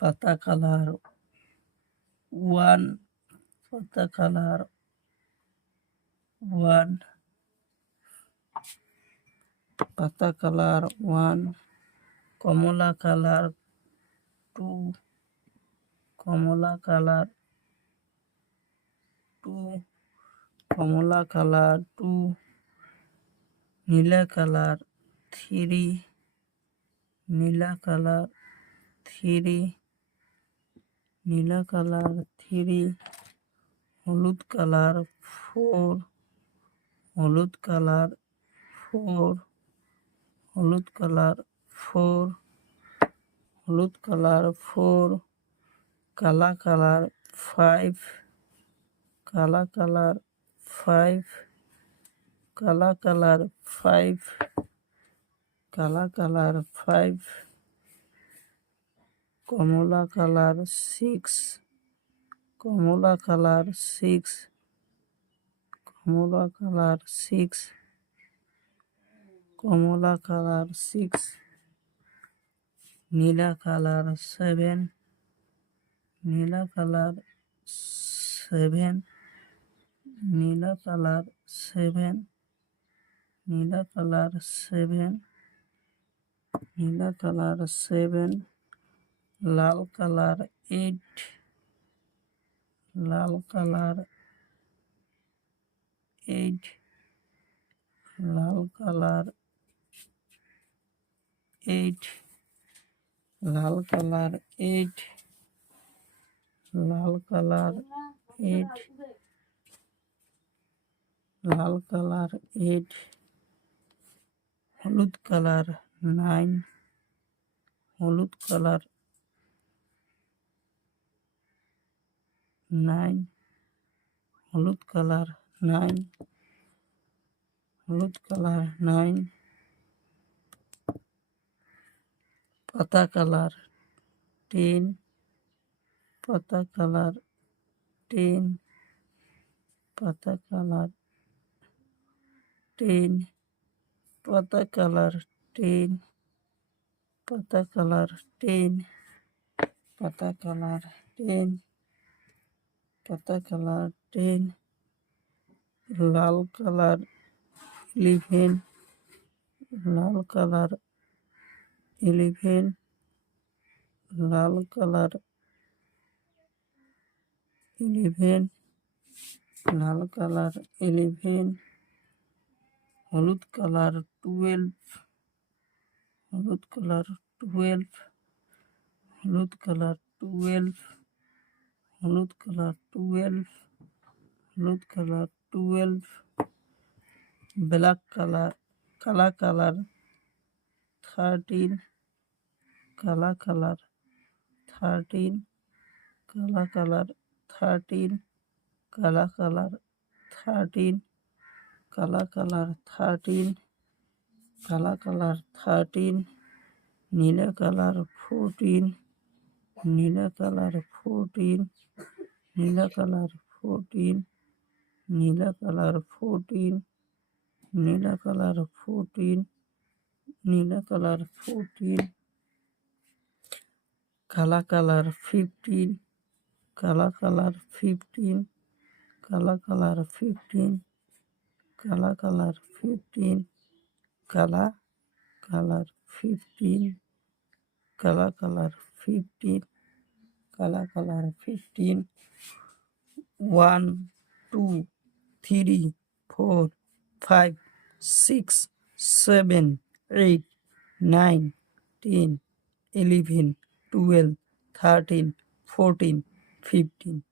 পাতা কালার 1, পাতা কালার 1, পাতা কালার 1, কমলা কালার 2, কমলা কালার 2, কমলা কালার 2, নীলা কালার 3, নীলা কালার 3, নীলা কালার 3, হলুদ কালার 4, হলুদ কালার 4, হলুদ কালার 4, হলুদ কালার 4, কালা কালার 5, কালা কালার 5, কালা কালার 5, কালা কালার 5, কমলা কালার 6, কমলা কালার 6, কমলা কালার 6, কমলা কালার 6, নীলা কালার 7, নীলা কালার 7, নীলা কালার 7, নীলা কালার 7, নীলা কালার 7, লাল কালার 8, লাল কালার 8, লাল কালার 8, লাল কালার 8, লাল কালার 8, লাল কালার 8, হলুদ কালার 9, হলুদ কালার 9, হলুদ কালার 9, হলুদ কালার 9, পাতা কালার 10, পাতা কালার 10, পাতা কালার 10, পাতা কালার 10, পাতা কালার 10, পাতা কালার 10, পাতা কালার 10, লাল কালার 11, লাল কালার 11, লাল কালার 11, লাল কালার 11, হলুদ কালার 12, হলুদ কালার 12, হলুদ কালার 12, হলুদ কালার 12, হলুদ কালার 12, ব্ল্যাক কালার, কালা কালার 13, কালা কালার 13, কালা কালার 13, কালা কালার 13, কালা কালার 13, কালা কালার 13, নীলা কালার 14, নীলা কালার 14, নীলা কালার 14, নীলা কালার 14, নীলা কালার 14, নীলা কালার 14, কালা কালার 15, কালা কালার 15, কালা কালার 15, কালা কালার 15, কালা কালার 15, কালা কালার 15, কালা কালার 15, 1, 2, 3, 4, 5, 6, 7, 8, 9, 10, 11, 12, 13, 14, 15.